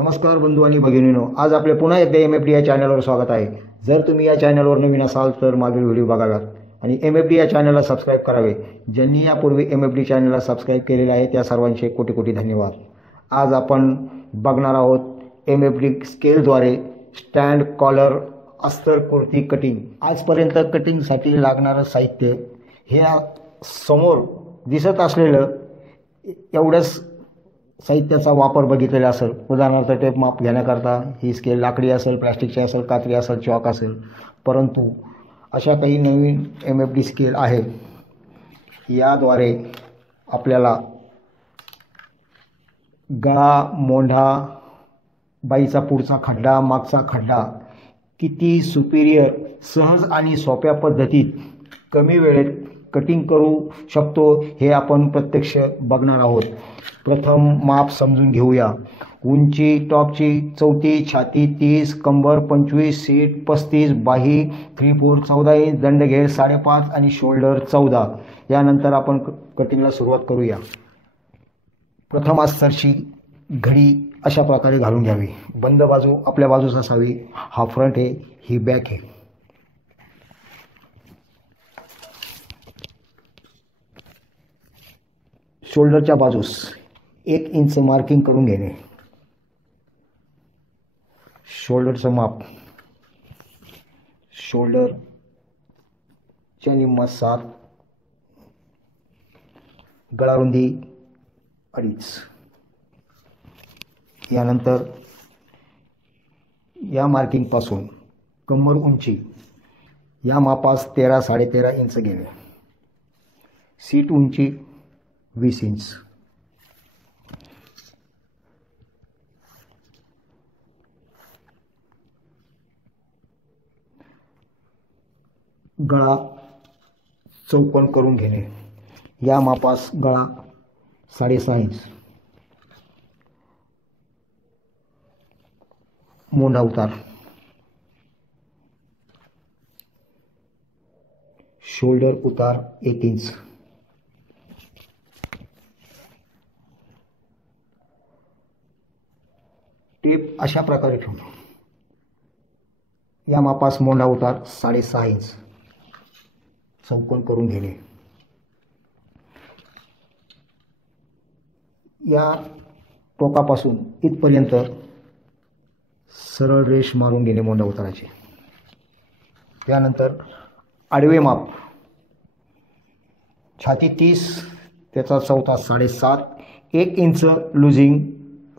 नमस्कार बंधू आणि भगिनींनो, आज आपले पुन्हा एकदा MFD या चॅनलवर स्वागत आहे। जर तुम्ही या चॅनलवर नवीन असाल तर मागील व्हिडिओ बघाव्यात आणि MFD या चॅनलला सबस्क्राइब करावे। ज्यांनी यापूर्वी MFD चॅनलला सबस्क्राइब केलेले आहे त्या सर्वांचे कोटी कोटी धन्यवाद। आज आपण बघणार आहोत MFD स्केलद्वारे स्टँड कॉलर अस्तर कुर्ती कटिंग। आजपर्यंत कटिंगसाठी लागणारे साहित्य हे समोर दिसत असलेलं एवढंच साहित्याचा वापर बघितलेला असेल। उदाहरणार्थ टेप माप घेण्याकरता ही स्केल लाकडी असेल, प्लास्टिकची असेल, कात्री असेल, चॉक असेल। परंतु अशा काही नवीन MFD स्केल आहे, याद्वारे आपल्याला गळा, मोंढा, बाईचा पुढचा खड्डा, मागचा खड्डा किती सुपिरियर, सहज आणि सोप्या पद्धतीत कमी वेळेत कटिंग करू शकतो हे आपण प्रत्यक्ष बघणार आहोत। प्रथम माप समजून घेऊया। उंची टॉपची 34, छाती 30, कंबर 25, सीट 35, बाही 3/4 14 इंच, दंडघेर 5.5 आणि शोल्डर 14। यानंतर आपण कटिंगला सुरुवात करूया। प्रथम अस्तरची घडी अशा प्रकारे घालून घ्यावी। बंद बाजू आपल्या बाजूस असावी। हा फ्रंट आहे, ही बॅक आहे। शोल्डरच्या बाजूस 1 इंच मार्किंग करून घेणे। शोल्डरचं माप शोल्डरच्या निम्मा 7, गळा रुंदी 2.5। यानंतर या मार्किंग पासून कमर उंची या मापास 13 13.5 इंच घेणे। सीट उंची 20 इंच। गळा चौकोन करून घेणे। या मापास गळा 6.5 इंच। मोंढा उतार शोल्डर उतार 1 इंच। टेप अशा प्रकारे ठेवतो। या मापास मोंढा उतार 6.5 इंच चौकोन करून घेणे। या टोकापासून इथपर्यंत सरळ रेष मारून घेणे मोंढा उताराचे। त्यानंतर आडवे माप छाती 30, त्याचा चौथा 7.5, 1 इंच लुजिंग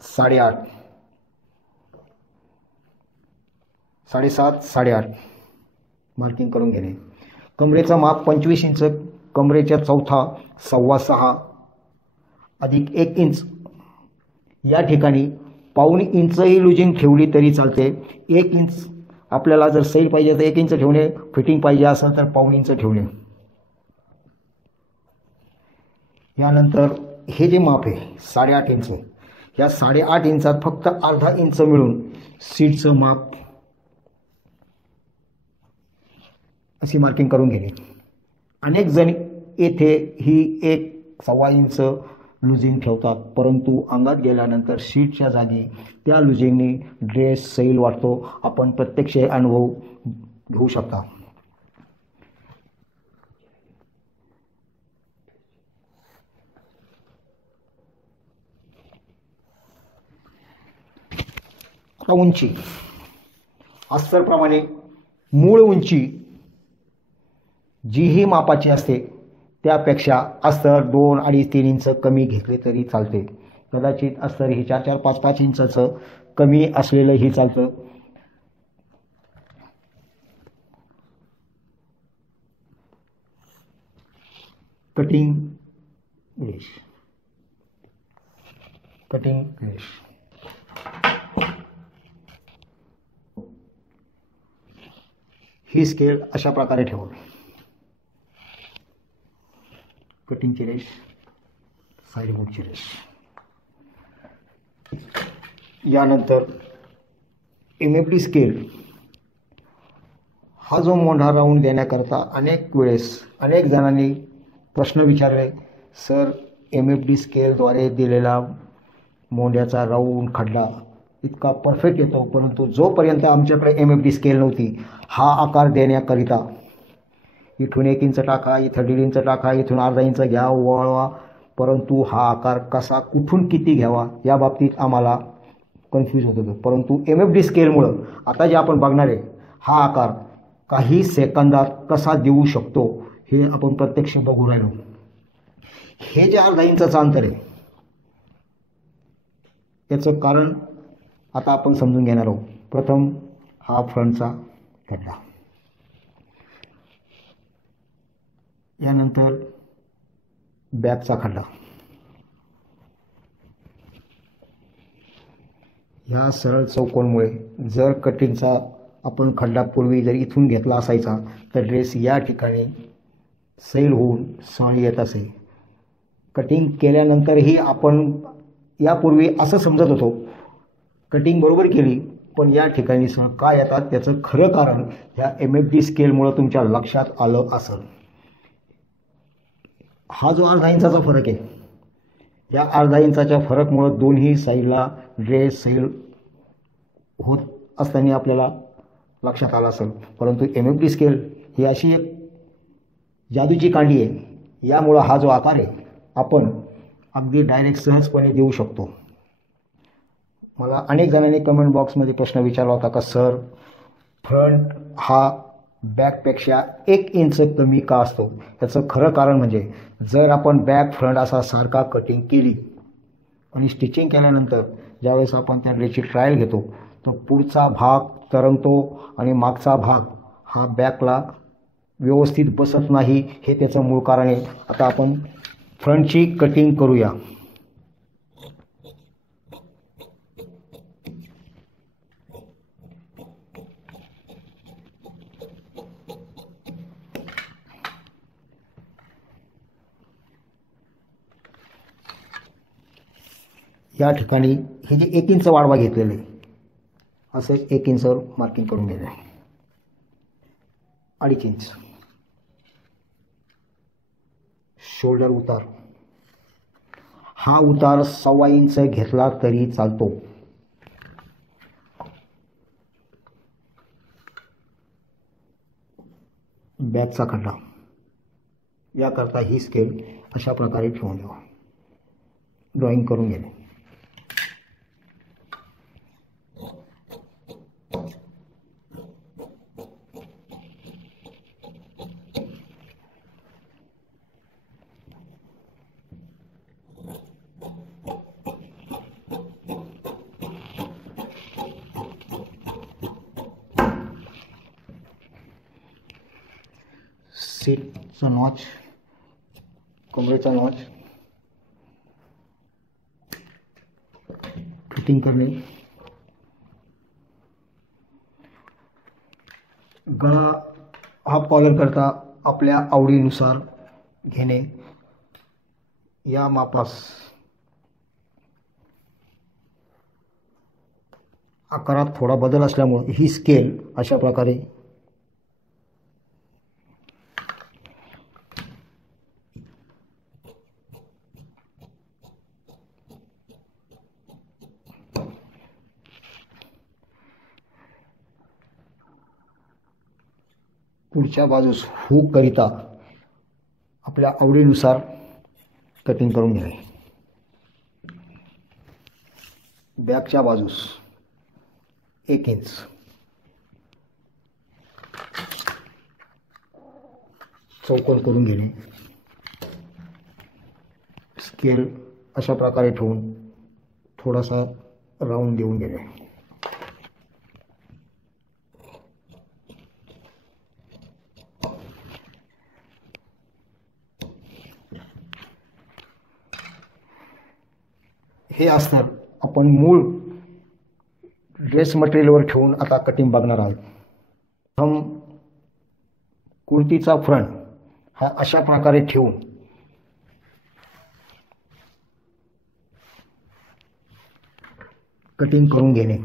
8.5, 7.5 8.5 मार्किंग करून घेणे। कमरेचा माप 25 इंच, कमरेच्या चौथा 6.25 अधिक 1 इंच। या ठिकाणी 1.25 इंचही लुजिंग ठेवली तरी चालते। 1 इंच आपल्याला जर सैल पाहिजे तर 1 इंच ठेवणे, फिटिंग पाहिजे असेल तर 1.25 इंच ठेवणे। यानंतर हे जे माप आहे 8.5 इंच, या 8.5 इंचात फक्त अर्धा इंच मिळून सीटचं माप अशी मार्किंग करून घेणे। अनेक जण येथे ही 1.25 इंच लुजिंग ठेवतात, परंतु अंगात गेल्यानंतर सीटच्या जागी त्या लुजिंगने ड्रेस सैल वाटतो। आपण प्रत्यक्ष अनुभव घेऊ शकता। आता उंची अस्तरप्रमाणे मूळ उंची जीही मापाची असते त्यापेक्षा अस्तर 2 2.5 3 इंच कमी घेतले तरी चालते। कदाचित अस्तर ही 4 4 5 5 इंचाचं कमी असलेलं ही चालतं। कटिंग रेष ही स्केल अशा प्रकारे ठेवावी। कटिंगची रेष, साइड मोडची रेष। यानंतर MFD स्केल हा जो मोंढा राऊंड देण्याकरता अनेक जणांनी प्रश्न विचारले, सर MFD स्केलद्वारे दिलेला मोंढ्याचा राऊंड खड्डा इतका परफेक्ट येतो, परंतु जोपर्यंत आमच्याकडे MFD स्केल नव्हती, हा आकार देण्याकरिता इथून 1 इंच टाका, इथं 1.5 इंच टाका, इथून अर्धा इंच घ्या, वळवा, परंतु हा आकार कसा कुठून किती घ्यावा या बाबतीत आम्हाला कन्फ्यूज होत होतं. परंतु MFD स्केलमुळं आता जे आपण बघणार आहे, हा आकार काही सेकंदात कसा देऊ शकतो हे आपण प्रत्यक्ष बघू राहिलो. हे जे अर्धा इंचाचं अंतर आहे, याचं कारण आता आपण समजून घेणार आहोत. प्रथम हा फ्रंटचा खड्डा, यानंतर बॅकचा खड्डा. ह्या सरळ चौकोनमुळे जर कटिंगचा आपण खड्डा पूर्वी जर इथून घेतला असायचा तर ड्रेस या ठिकाणी सैल होऊन सळी येत असे. कटिंग केल्यानंतरही आपण यापूर्वी असं समजत होतो, कटिंग बरोबर केली पण या ठिकाणी सळ का येतात, त्याचं खरं कारण ह्या MFD स्केलमुळं तुमच्या लक्षात आलं असेल. हा जो अर्धा इंचाचा फरक आहे, या अर्धा इंचाच्या फरकमुळं दोन्ही साईडला ड्रेस सैल होत असताना आपल्याला लक्षात आलं असेल. परंतु MFD स्केल ही अशी एक जादूची कांडी आहे, यामुळं हा जो आकार आहे आपण अगदी डायरेक्ट सहजपणे देऊ शकतो. मला अनेक जणांनी कमेंट बॉक्समध्ये प्रश्न विचारला होता का सर, फ्रंट हा बॅकपेक्षा 1 इंच कमी का असतो. त्याचं खरं कारण म्हणजे जर आपण बॅक फ्रंट असा सारखा कटिंग केली आणि स्टिचिंग केल्यानंतर ज्यावेळेस आपण त्या ड्रेसची ट्रायल घेतो तर पुढचा भाग तरंगतो आणि मागचा भाग हा बॅकला व्यवस्थित बसत नाही, हे त्याचं मूळ कारण आहे. आता आपण फ्रंटची कटिंग करूया. या ठिकाणी हे जे 1 इंच वाढवा घेतलेलं आहे, असं 1 इंचवर मार्किंग करून घ्यायचं आहे. 2.5 इंच शोल्डर उतार, हा उतार 1.25 इंच घेतला तरी चालतो. बॅकचा खड्डा, याकरता ही स्केल अशा प्रकारे ठेवून द्यावा. ड्रॉइंग करून घेणे. सीटचा नॉच, कमरेचा नॉच फिटिंग करणे. गळा हा कॉलर करता आपल्या आवडीनुसार घेणे. या मापास आकारात थोडा बदल असल्यामुळे ही स्केल अशा प्रकारे पुढच्या बाजूस हुक करिता आपल्या आवडीनुसार कटिंग करून घ्यावे. बॅकच्या बाजूस 1 इंच चौकोन करून घेणे. स्केल अशा प्रकारे ठेवून थोडासा राऊंड देऊन घेणे. हे असणार आपण मूळ ड्रेस मटेरियलवर ठेवून आता कटिंग बघणार आहोत. हम कुर्तीचा फ्रंट हा अशा प्रकारे ठेवून कटिंग करून घेणे.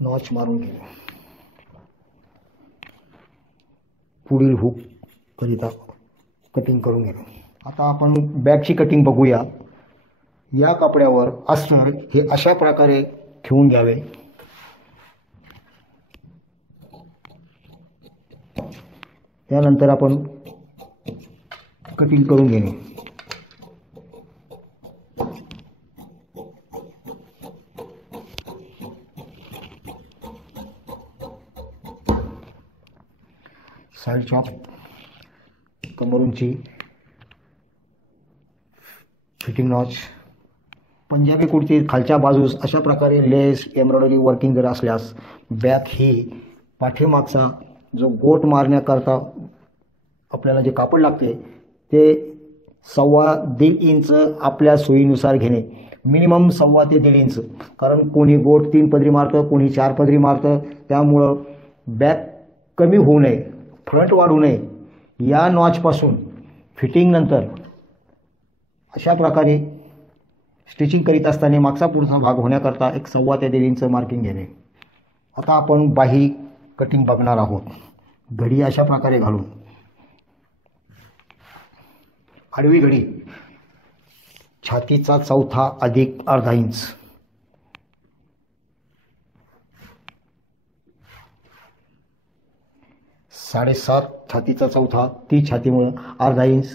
नॉच मारून घेणे. पुढील हुक करिता कटिंग करून घेणे. आता आपण बॅगची कटिंग बघूया. या कपड्यावर अस्तर हे अशा प्रकारे ठेवून घ्यावे. त्यानंतर आपण कटिंग करून घेणे. साइड चॉप, कमर उंची, फिटिंग नॉच. पंजाबी कुर्ती खालच्या बाजूस अशा प्रकारे लेस एम्ब्रॉयडरी वर्किंग जर असल्यास बॅक ही पाठीमागचा जो गोट मारण्याकरता आपल्याला जे कापड लागते ते 1.25 इंच आपल्या सोयीनुसार घेणे. मिनिमम 1.25 ते 1.5 इंच. कारण कोणी गोट 3 पदरी मारतं, कोणी 4 पदरी मारतं. त्यामुळं बॅक कमी होऊ नये, फ्रंट वाढू नये. या नॉचपासून फिटिंग नंतर अशा प्रकारे स्टिचिंग करीत असताना मागचा पुढचा भाग होण्याकरता एक 1.25 ते 1.5 इंच मार्किंग घेणे. आता आपण बाही कटिंग बघणार आहोत. घडी अशा प्रकारे घालून आडवी घडी छातीचा 1/4 अधिक अर्धा इंच. साडेसात छातीचा 1/4, ती छातीमुळे अर्धा इंच.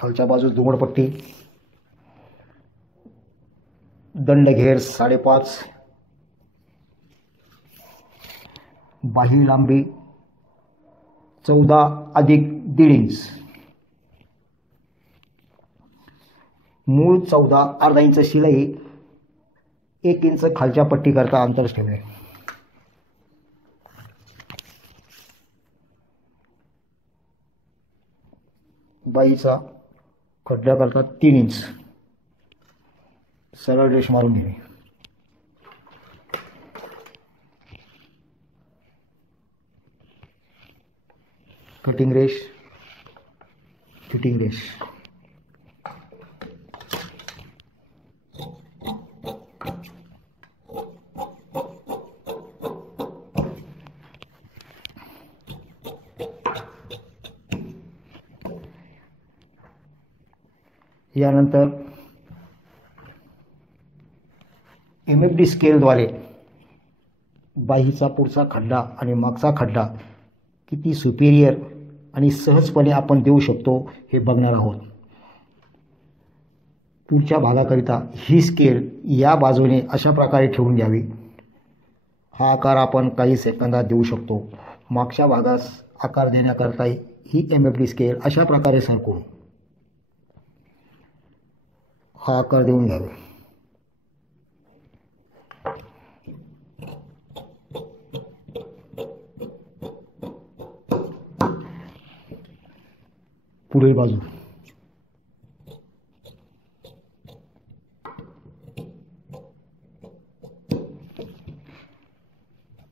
खालच्या बाजूस दुमडपट्टी, दंड घेर 5.5, बाही लांबी 14 अधिक 1.5 इंच. मूळ 14, अर्धा इंच शिलाई, 1 इंच खालच्या पट्टी करता अंतर ठेवले. बाईचा खड्डा करता 3 इंच. सरळ रेष मारून घेणे. कटिंग रेष, फिटिंग रेष. यानंतर MFD स्केलद्वारे बाहीचा पुढचा खड्डा आणि मागचा खड्डा किती सुपिरियर आणि सहजपणे आपण देऊ शकतो हे बघणार आहोत. पुढच्या भागाकरिता ही स्केल या बाजूने अशा प्रकारे ठेवून घ्यावी. हा आकार आपण काही सेकंदात देऊ शकतो. मागच्या भागास आकार देण्याकरता ही MFD स्केल अशा प्रकारे सरकवून हा आकार देऊन घ्यावे. पुढील बाजू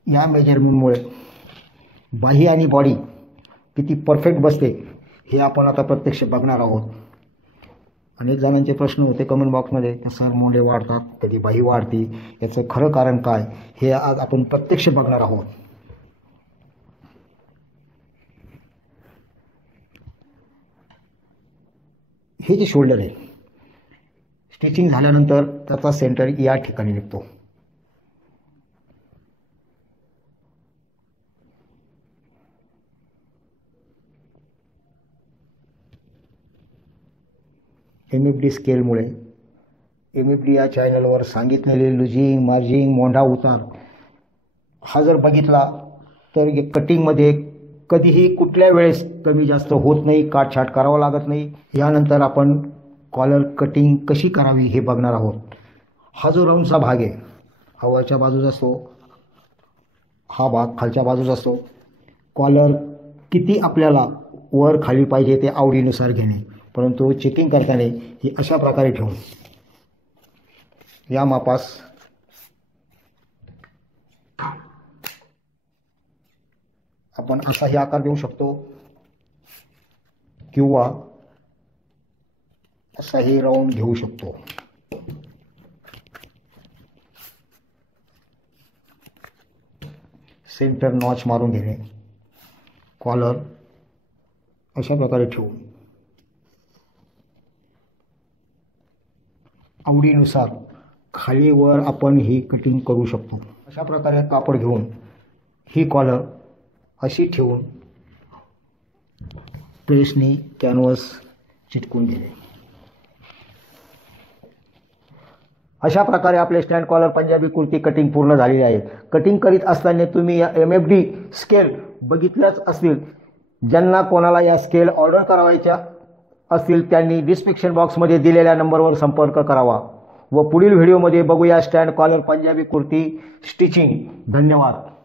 या मेजरमेंटमुळे बाही आणि बॉडी किती परफेक्ट बसते हे आपण आता प्रत्यक्ष बघणार आहोत. अनेक जणांचे प्रश्न होते कमेंट बॉक्समध्ये की सर मोंडे वाढतात, कधी बाही वाढती, याचं खरं कारण काय हे आज आपण प्रत्यक्ष बघणार आहोत. हे जे शोल्डर आहे स्टिचिंग झाल्यानंतर त्याचा सेंटर या ठिकाणी निघतो. MFD स्केलमुळे MFD या चॅनलवर सांगितलेले लुजिंग, मार्जिंग, मोंढा उतार हा जर बघितला तर कटिंगमध्ये कधीही कुठल्या वेळेस कमी जास्त होत नाही, काटछाट करावं लागत नाही. यानंतर आपण कॉलर कटिंग कशी करावी हे बघणार आहोत. हा जो राऊंडचा भाग आहे हा वरच्या बाजूस असतो, हा भाग खालच्या बाजूस असतो. कॉलर किती आपल्याला वर खाली पाहिजे ते आवडीनुसार घेणे, परंतु चेकिंग करताना ही अशा प्रकारे ठेवून या मापास आपण असाही आकार देऊ शकतो. किंवा असाही राऊंड घेऊ शकतो. सेंटर नॉच मारून घेणे. कॉलर अशा प्रकारे ठेवून आवडीनुसार खाली वर आपण ही कटिंग करू शकतो. अशा प्रकारे कापड घेऊन ही कॉलर अशी ठेवून प्रेसने कॅनव्हास चिटकून घेणे. अशा प्रकारे आपले stand collar Punjabi kurti cutting पूर्ण झालेली आहे. कटिंग करीत असताना तुम्ही या MFD स्केल बघितल्याच असतील. ज्यांना कोणाला या स्केल ऑर्डर करावायच्या असतील त्यांनी डिस्क्रिप्शन बॉक्समध्ये दिलेल्या नंबरवर संपर्क करावा व पुढील व्हिडिओमध्ये बघूया stand collar Punjabi kurti stitching. धन्यवाद.